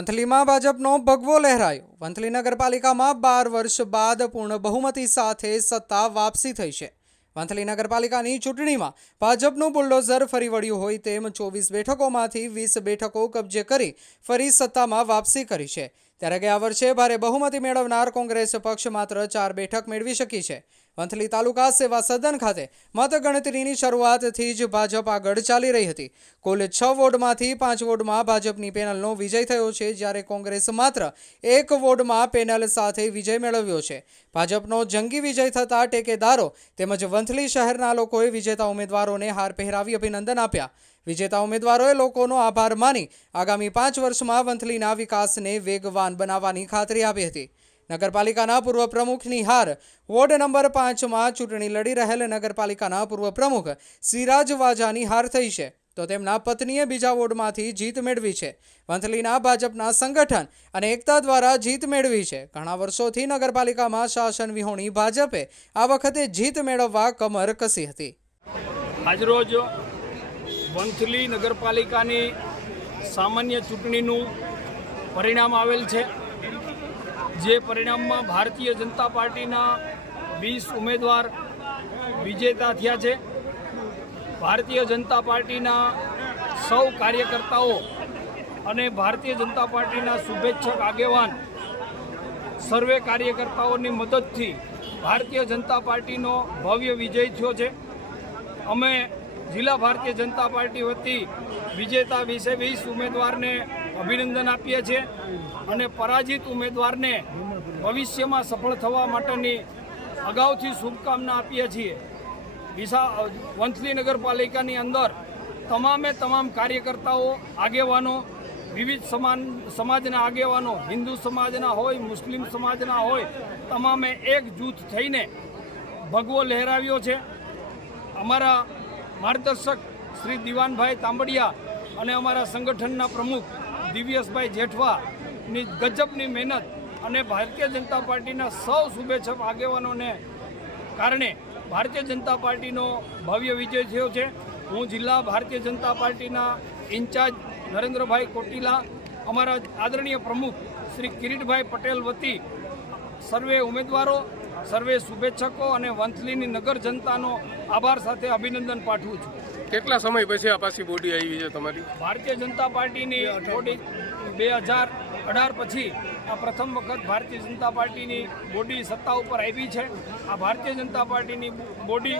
વંથલીમાં ભાજપનો ભગવો લહેરાયો. વંથલી નગરપાલિકામાં બાર વર્ષ બાદ પૂર્ણ બહુમતી સાથે સત્તા વાપસી થઈ છે. વંથલી નગરપાલિકાની ચૂંટણીમાં ભાજપનું બુલડોઝર ફરી વળ્યું હોય તેમ ચોવીસ બેઠકોમાંથી વીસ બેઠકો કબજે કરી ફરી સત્તામાં વાપસી કરી છે. ત્યારે ગયા વર્ષે ભારે બહુમતી મેળવનાર કોંગ્રેસ પક્ષ માત્ર ચાર બેઠક મેળવી શકી છે. વંથલી તાલુકા સેવા સદન ખાતે મતગણતરીની શરૂઆતથી જ ભાજપ આગળ ચાલી રહી હતી. કુલ છ વોર્ડમાંથી પાંચ વોર્ડમાં ભાજપની પેનલનો વિજય થયો છે, જ્યારે કોંગ્રેસ માત્ર એક વોર્ડમાં પેનલ સાથે વિજય મેળવ્યો છે. ભાજપનો જંગી વિજય થતા ટેકેદારો તેમજ વંથલી શહેરના લોકોએ વિજેતા ઉમેદવારોને હાર પહેરાવી અભિનંદન આપ્યા. વિજેતા ઉમેદવારોએ લોકોનો આભાર માની આગામી પાંચ વર્ષમાં વંથલીના વિકાસને વેગવાન બનાવવાની ખાતરી આપી હતી. નગરપાલિકાના પૂર્વ પ્રમુખની હાર વોર્ડ નંબર પાંચમાં ચૂંટણી લડી રહેલ નગરપાલિકાના પૂર્વ પ્રમુખ સિરાજ વાજાની હાર થઈ છે. તો તેમના પત્નીએ બીજા વોર્ડમાંથી જીત મેળવી છે. વંથલીના ભાજપના સંગઠન અને એકતા દ્વારા જીત મેળવી છે. ઘણા વર્ષોથી નગરપાલિકામાં શાસન વિહોણી ભાજપે આ વખતે જીત મેળવવા કમર કસી હતી. આજરોજ વંથલી નગરપાલિકાની સામાન્ય ચૂંટણીનું પરિણામ આવેલ છે. જે પરિણામમાં ભારતીય જનતા પાર્ટીના વીસ ઉમેદવાર વિજેતા થયા છે. ભારતીય જનતા પાર્ટીના સૌ કાર્યકર્તાઓ અને ભારતીય જનતા પાર્ટીના શુભેચ્છક આગેવાન સર્વે કાર્યકર્તાઓની મદદથી ભારતીય જનતા પાર્ટીનો ભવ્ય વિજય થયો છે. અમે જિલ્લા ભારતીય જનતા પાર્ટી વતી વિજેતા વીસે વીસ ઉમેદવારને અભિનંદન આપીએ છીએ અને પરાજિત ઉમેદવારને ભવિષ્યમાં સફળ થવા માટેની અગાઉથી શુભકામના આપીએ છીએ. વિશા વંથલી નગરપાલિકાની અંદર તમામે તમામ કાર્યકર્તાઓ, આગેવાનો, વિવિધ સમાન, સમાજના આગેવાનો, હિન્દુ સમાજના હોય, મુસ્લિમ સમાજના હોય, તમામે એક જૂથ થઈને ભગવો લહેરાવ્યો છે. અમારા માર્ગદર્શક શ્રી દિવાનભાઈ તાંબડિયા અને અમારા સંગઠનના પ્રમુખ દિવ્યેશભાઈ જેઠવાની ગજબની મહેનત અને ભારતીય જનતા પાર્ટીના સૌ શુભેચ્છક આગેવાનોને કારણે ભારતીય જનતા પાર્ટીનો ભવ્ય વિજય થયો છે. હું જિલ્લા ભારતીય જનતા પાર્ટીના ઇન્ચાર્જ નરેન્દ્રભાઈ કોટીલા, અમારા આદરણીય પ્રમુખ શ્રી કિરીટભાઈ પટેલ વતી સર્વે ઉમેદવારો સર્વે શુભેચ્છકો અને વંથલીની નગર જનતાનો આભાર સાથે અભિનંદન પાઠવું છું. કેટલા સમય પછી આ પાછી બોડી આવી છે તમારી? ભારતીય જનતા પાર્ટીની બોડી બે હજાર અઢાર પછી આ પ્રથમ વખત ભારતીય જનતા પાર્ટીની બોડી સત્તા ઉપર આવી છે. આ ભારતીય જનતા પાર્ટીની બોડી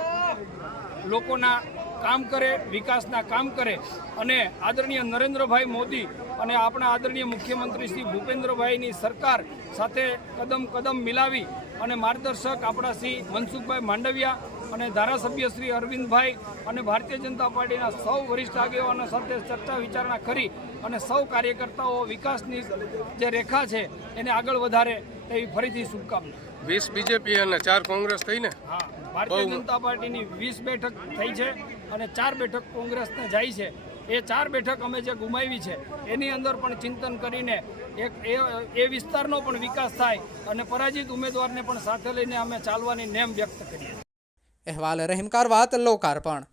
લોકોના કામ કરે વિકાસના કામ કરે અને આદરણીય નરેન્દ્રભાઈ મોદી અને આપણા આદરણીય મુખ્યમંત્રી શ્રી ભૂપેન્દ્રભાઈની સરકાર સાથે કદમ કદમ મિલાવી અને માર્ગદર્શક આપણા શ્રી મનસુખભાઈ માંડવિયા અને ધારાસભ્ય શ્રી અરવિંદભાઈ અને ભારતીય જનતા પાર્ટીના સૌ વરિષ્ઠ આગેવાનો સાથે ચર્ચા વિચારણા કરી અને સૌ કાર્યકર્તાઓ વિકાસની જે રેખા છે એને આગળ વધારે તેવી ફરીથી શુભકામના. વીસ બીજેપી અને ચાર કોંગ્રેસ થઈને હા ભારતીય જનતા પાર્ટીની વીસ બેઠક થઈ છે અને ચાર બેઠક કોંગ્રેસને જાય છે. એ ચાર બેઠક અમે જે ગુમાવી છે, એની અંદર પણ ચિંતન કરીને એક એ એ વિસ્તારનો પણ વિકાસ થાય અને પરાજિત ઉમેદવારને પણ સાથે લઈને અમે ચાલવાની નેમ વ્યક્ત કરીએ અહેવાલ, રહીમકાર વાત, લોકાર્પણ.